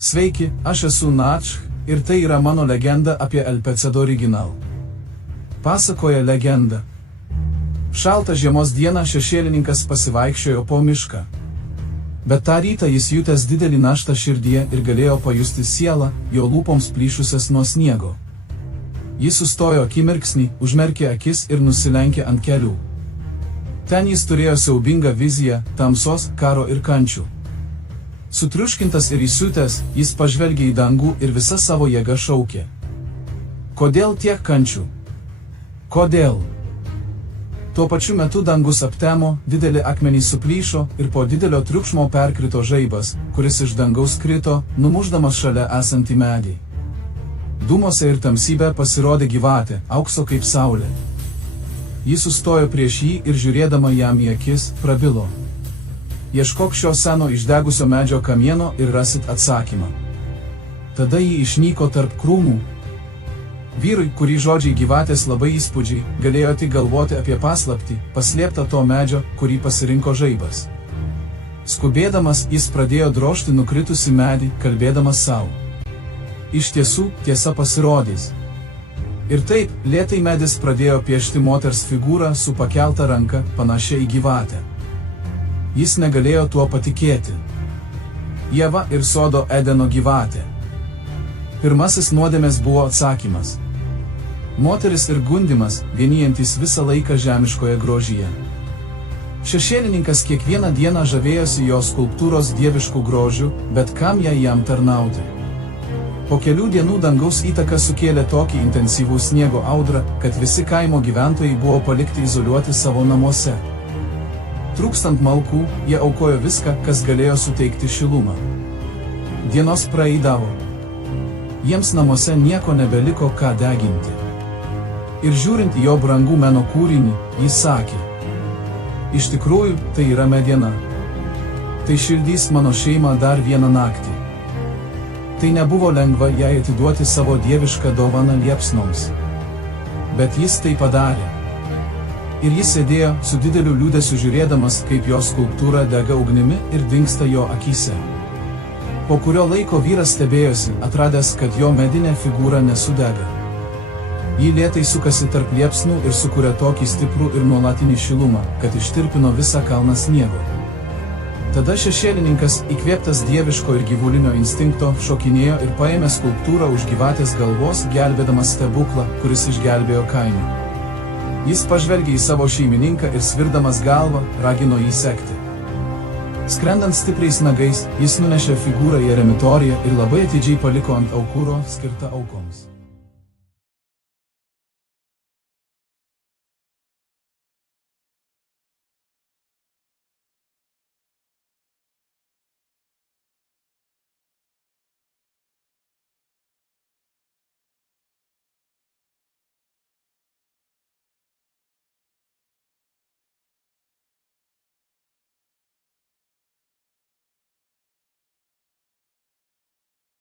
Sveiki, aš esu Natch ir tai yra mano legenda apie El Pecedo original. Pasakoja legenda. Šaltą žiemos dieną šešėlininkas pasivaikščiojo po mišką. Bet tą rytą jis jutęs didelį naštą širdyje ir galėjo pajusti sielą, jo lūpoms plyšusias nuo sniego. Jis sustojo akimirksnį, užmerkė akis ir nusilenkė ant kelių. Ten jis turėjo siaubingą viziją, tamsos, karo ir kančių. Sutriuškintas ir įsiutęs, jis pažvelgė į dangų ir visa savo jėga šaukė. Kodėl tiek kančių? Kodėl? Tuo pačiu metu dangus aptemo, dideli akmenys suplyšo ir po didelio triukšmo perkrito žaibas, kuris iš dangaus krito, numušdamas šalia esantį medį. Dūmose ir tamsybė pasirodė gyvatė, aukso kaip saulė. Jis sustojo prieš jį ir žiūrėdama jam į akis, prabilo. Ieškok šio seno išdegusio medžio kamieno ir rasit atsakymą. Tada jį išnyko tarp krūmų. Vyrui, kurį žodžiai gyvatės labai įspūdžiai, galėjo tik galvoti apie paslaptį, paslėptą to medžio, kurį pasirinko žaibas. Skubėdamas, jis pradėjo drožti nukritusi medį, kalbėdamas savo. Iš tiesų, tiesa pasirodys. Ir taip, lėtai medis pradėjo piešti moters figūrą su pakelta ranka, panašia į gyvatę. Jis negalėjo tuo patikėti. Ieva ir sodo Edeno gyvatė. Pirmasis nuodėmės buvo atsakymas. Moteris ir gundymas, vienijantis visą laiką žemiškoje grožyje. Šešėlininkas kiekvieną dieną žavėjosi jo skulptūros dieviškų grožių, bet kam jam tarnauti? Po kelių dienų dangaus įtaka sukėlė tokį intensyvų sniego audrą, kad visi kaimo gyventojai buvo palikti izoliuoti savo namuose. Trūkstant malkų, jie aukojo viską, kas galėjo suteikti šilumą. Dienos praeidavo. Jiems namuose nieko nebeliko ką deginti. Ir žiūrint į jo brangų meno kūrinį, jis sakė: iš tikrųjų, tai yra mediena. Tai šildys mano šeimą dar vieną naktį. Tai nebuvo lengva jai atiduoti savo dievišką dovaną liepsnoms. Bet jis tai padarė. Ir jis sėdėjo su dideliu liūdesiu žiūrėdamas, kaip jo skulptūra dega ugnimi ir dingsta jo akyse. Po kurio laiko vyras stebėjosi, atradęs, kad jo medinė figūra nesudega. Ji lėtai sukasi tarp liepsnų ir sukuria tokį stiprų ir nuolatinį šilumą, kad ištirpino visą kalną sniego. Tada šešėlininkas, įkvėptas dieviško ir gyvulinio instinkto, šokinėjo ir paėmė skulptūrą už gyvatės galvos, gelbėdamas stebuklą, kuris išgelbėjo kaimą. Jis pažvelgė į savo šeimininką ir svirdamas galvą, ragino jį sekti. Skrendant stipriais nagais, jis nunešė figūrą į eremitoriją ir labai atidžiai paliko ant aukuro skirtą aukoms.